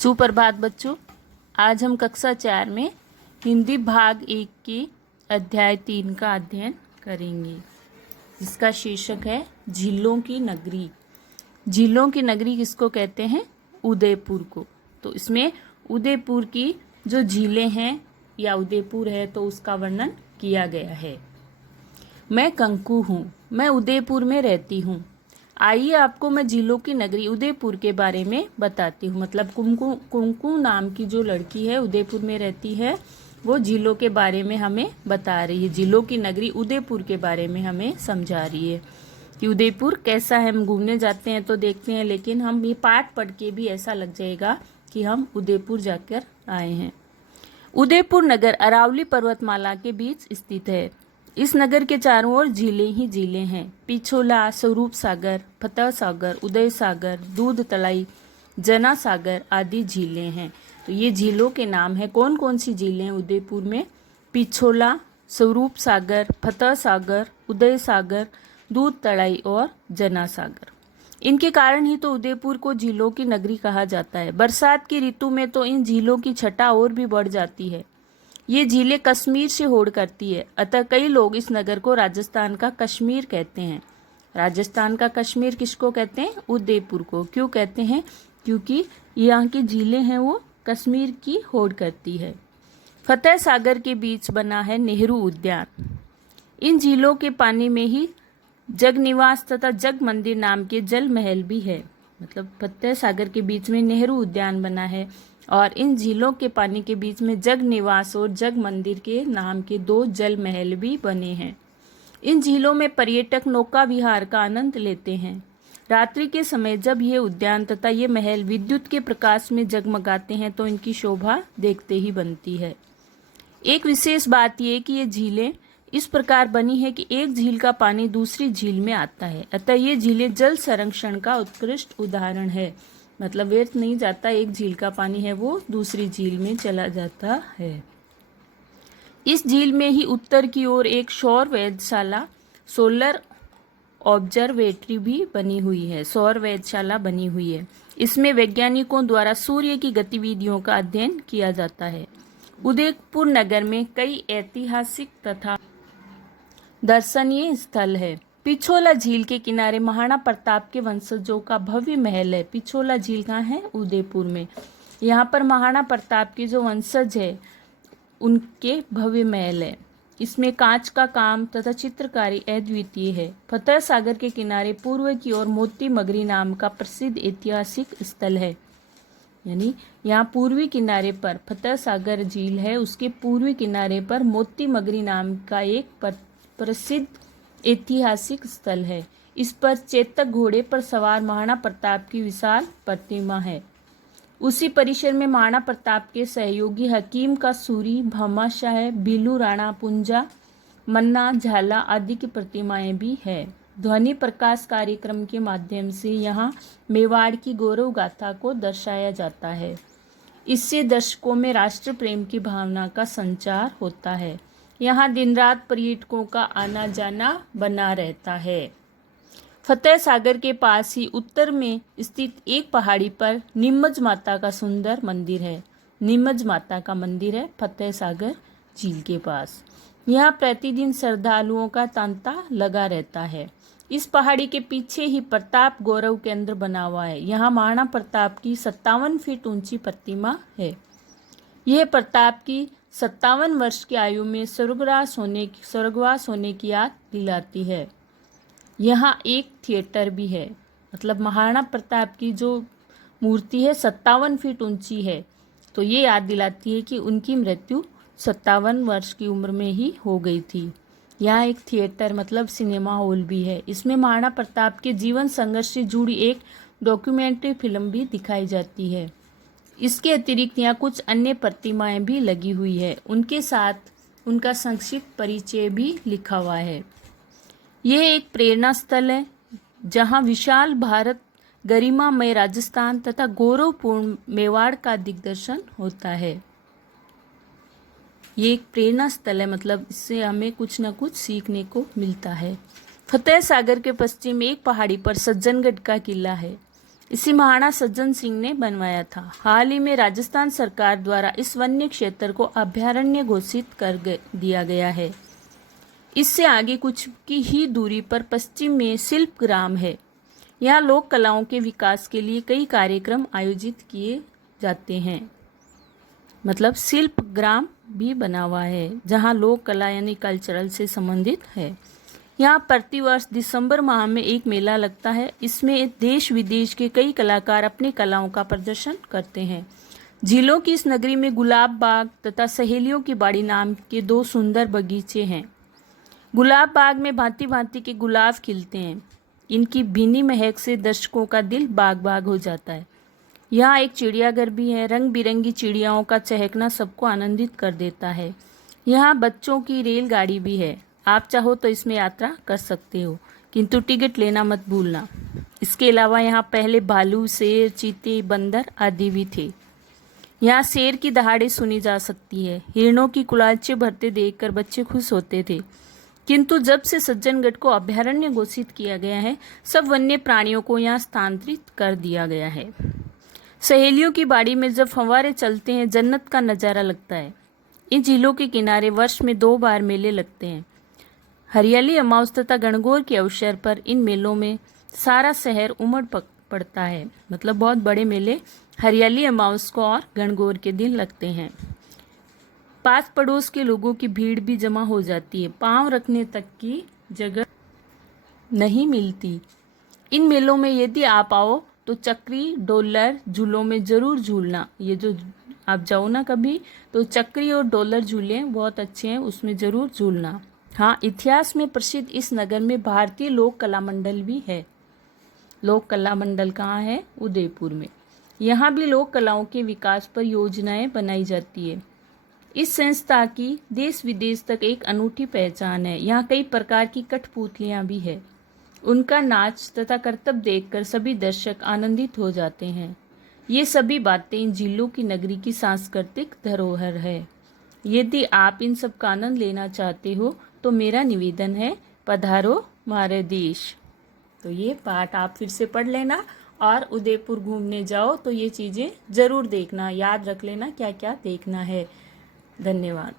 सुप्रभात बच्चों। आज हम कक्षा 4 में हिंदी भाग 1 की अध्याय 3 का अध्ययन करेंगे, जिसका शीर्षक है झीलों की नगरी। झीलों की नगरी किसको कहते हैं? उदयपुर को। तो इसमें उदयपुर की जो झीलें हैं या उदयपुर है तो उसका वर्णन किया गया है। मैं कंकु हूँ, मैं उदयपुर में रहती हूँ। आइए आपको मैं झीलों की नगरी उदयपुर के बारे में बताती हूँ। मतलब कुंकू नाम की जो लड़की है उदयपुर में रहती है, वो झीलों के बारे में हमें बता रही है। झीलों की नगरी उदयपुर के बारे में हमें समझा रही है कि उदयपुर कैसा है। हम घूमने जाते हैं तो देखते हैं, लेकिन हम ये पाठ पढ़ के भी ऐसा लग जाएगा कि हम उदयपुर जाकर आए हैं। उदयपुर नगर अरावली पर्वतमाला के बीच स्थित है। इस नगर के चारों ओर झीलें ही झीलें हैं। पिछोला, स्वरूप सागर, फतेह सागर, उदय सागर, दूध तलाई, जना सागर आदि झीलें हैं। तो ये झीलों के नाम है। कौन कौन सी झीलें हैं उदयपुर में? पिछोला, स्वरूप सागर, फतेह सागर, उदय सागर, दूध तलाई और जना सागर। इनके कारण ही तो उदयपुर को झीलों की नगरी कहा जाता है। बरसात की ऋतु में तो इन झीलों की छटा और भी बढ़ जाती है। ये झीलें कश्मीर से होड़ करती है, अतः कई लोग इस नगर को राजस्थान का कश्मीर कहते हैं। राजस्थान का कश्मीर किसको कहते हैं? उदयपुर को। क्यों कहते हैं? क्योंकि यहाँ की झीलें हैं वो कश्मीर की होड़ करती है। फतेह सागर के बीच बना है नेहरू उद्यान। इन झीलों के पानी में ही जग निवास तथा जग मंदिर नाम के जल महल भी है। मतलब फतेह सागर के बीच में नेहरू उद्यान बना है और इन झीलों के पानी के बीच में जग निवास और जग मंदिर के नाम के 2 जल महल भी बने हैं। इन झीलों में पर्यटक नौका विहार का आनंद लेते हैं। रात्रि के समय जब ये उद्यान तथा ये महल विद्युत के प्रकाश में जगमगाते हैं तो इनकी शोभा देखते ही बनती है। एक विशेष बात यह कि ये झीलें इस प्रकार बनी है कि एक झील का पानी दूसरी झील में आता है, अतः ये झीलें जल संरक्षण का उत्कृष्ट उदाहरण है। मतलब व्यर्थ नहीं जाता, एक झील का पानी है वो दूसरी झील में चला जाता है। इस झील में ही उत्तर की ओर एक सौर वेधशाला सोलर ऑब्जर्वेटरी भी बनी हुई है। सौर वेधशाला बनी हुई है। इसमें वैज्ञानिकों द्वारा सूर्य की गतिविधियों का अध्ययन किया जाता है। उदयपुर नगर में कई ऐतिहासिक तथा दर्शनीय स्थल है। पिछोला झील के किनारे महाराणा प्रताप के वंशजों का भव्य महल है। पिछोला झील कहाँ है? उदयपुर में। यहाँ पर महाराणा प्रताप के जो वंशज है उनके भव्य महल है। इसमें कांच का काम तथा चित्रकारी अद्वितीय है। फतेह सागर के किनारे पूर्व की ओर मोती मगरी नाम का प्रसिद्ध ऐतिहासिक स्थल है। यानी यहाँ पूर्वी किनारे पर फतेह सागर झील है, उसके पूर्वी किनारे पर मोती मगरी नाम का एक प्रसिद्ध ऐतिहासिक स्थल है। इस पर चेतक घोड़े पर सवार महाराणा प्रताप की विशाल प्रतिमा है। उसी परिसर में महाराणा प्रताप के सहयोगी हकीम का सूरी, भामाशाह, बीलू राणा, पुंजा, मन्ना, झाला आदि की प्रतिमाएं भी है। ध्वनि प्रकाश कार्यक्रम के माध्यम से यहाँ मेवाड़ की गौरव गाथा को दर्शाया जाता है। इससे दर्शकों में राष्ट्र प्रेम की भावना का संचार होता है। यहाँ दिन रात पर्यटकों का आना जाना बना रहता है। फतेह सागर के पास ही उत्तर में स्थित एक पहाड़ी पर नीमच माता का सुंदर मंदिर है। नीमच माता का मंदिर है फतेह सागर झील के पास। यहाँ प्रतिदिन श्रद्धालुओं का तांता लगा रहता है। इस पहाड़ी के पीछे ही प्रताप गौरव केंद्र बना हुआ है। यहाँ महाराणा प्रताप की 57 फीट ऊंची प्रतिमा है। यह प्रताप की 57 वर्ष की आयु में स्वर्गवास होने की याद दिलाती है। यहाँ एक थिएटर भी है। मतलब महाराणा प्रताप की जो मूर्ति है 57 फीट ऊंची है, तो ये याद दिलाती है कि उनकी मृत्यु 57 वर्ष की उम्र में ही हो गई थी। यहाँ एक थिएटर मतलब सिनेमा हॉल भी है। इसमें महाराणा प्रताप के जीवन संघर्ष से जुड़ी एक डॉक्यूमेंट्री फिल्म भी दिखाई जाती है। इसके अतिरिक्त यहाँ कुछ अन्य प्रतिमाएं भी लगी हुई है, उनके साथ उनका संक्षिप्त परिचय भी लिखा हुआ है। यह एक प्रेरणा स्थल है जहाँ विशाल भारत, गरिमामय राजस्थान तथा गौरवपूर्ण मेवाड़ का दिग्दर्शन होता है। ये एक प्रेरणा स्थल है, मतलब इससे हमें कुछ न कुछ सीखने को मिलता है। फतेह सागर के पश्चिम में एक पहाड़ी पर सज्जनगढ़ का किला है। इसे महाराणा सज्जन सिंह ने बनवाया था। हाल ही में राजस्थान सरकार द्वारा इस वन्य क्षेत्र को अभयारण्य घोषित कर दिया गया है। इससे आगे कुछ की ही दूरी पर पश्चिम में शिल्प ग्राम है। यहाँ लोक कलाओं के विकास के लिए कई कार्यक्रम आयोजित किए जाते हैं। मतलब शिल्प ग्राम भी बना हुआ है जहाँ लोक कला यानी कल्चरल से संबंधित है। यहाँ प्रतिवर्ष दिसंबर माह में एक मेला लगता है। इसमें देश विदेश के कई कलाकार अपनी कलाओं का प्रदर्शन करते हैं। झीलों की इस नगरी में गुलाब बाग तथा सहेलियों की बाड़ी नाम के 2 सुंदर बगीचे हैं। गुलाब बाग में भांति भांति के गुलाब खिलते हैं। इनकी भीनी महक से दर्शकों का दिल बाग बाग हो जाता है। यहाँ एक चिड़ियाघर भी है। रंग बिरंगी चिड़ियाओं का चहकना सबको आनंदित कर देता है। यहाँ बच्चों की रेलगाड़ी भी है। आप चाहो तो इसमें यात्रा कर सकते हो, किंतु टिकट लेना मत भूलना। इसके अलावा यहाँ पहले भालू, शेर, चीते, बंदर आदि भी थे। यहाँ शेर की दहाड़े सुनी जा सकती है। हिरणों की कुलाचे भरते देखकर बच्चे खुश होते थे। किंतु जब से सज्जनगढ़ को अभयारण्य घोषित किया गया है, सब वन्य प्राणियों को यहाँ स्थानांतरित कर दिया गया है। सहेलियों की बाड़ी में जब फव्वारे चलते हैं, जन्नत का नज़ारा लगता है। इन झीलों के किनारे वर्ष में 2 बार मेले लगते हैं। हरियाली अमावस तथा गणगौर के अवसर पर इन मेलों में सारा शहर उमड़ पड़ता है। मतलब बहुत बड़े मेले हरियाली अमावस को और गणगौर के दिन लगते हैं। पास पड़ोस के लोगों की भीड़ भी जमा हो जाती है। पांव रखने तक की जगह नहीं मिलती। इन मेलों में यदि आप आओ तो चक्री, डोलर, झूलों में जरूर झूलना। ये जो आप जाओ ना कभी, तो चक्री और डोलर झूले बहुत अच्छे हैं, उसमें जरूर झूलना। हाँ, इतिहास में प्रसिद्ध इस नगर में भारतीय लोक कला मंडल भी है। लोक कला मंडल कहाँ है? उदयपुर में। यहाँ भी लोक कलाओं के विकास पर योजनाएं बनाई जाती है। इस संस्था की देश विदेश तक एक अनूठी पहचान है। यहाँ कई प्रकार की कठपुतलियाँ भी है। उनका नाच तथा करतब देखकर सभी दर्शक आनंदित हो जाते हैं। ये सभी बातें इन झीलों की नगरी की सांस्कृतिक धरोहर है। यदि आप इन सब का आनंद लेना चाहते हो तो मेरा निवेदन है, पधारो हमारे देश। तो ये पाठ आप फिर से पढ़ लेना और उदयपुर घूमने जाओ तो ये चीज़ें ज़रूर देखना, याद रख लेना क्या क्या देखना है। धन्यवाद।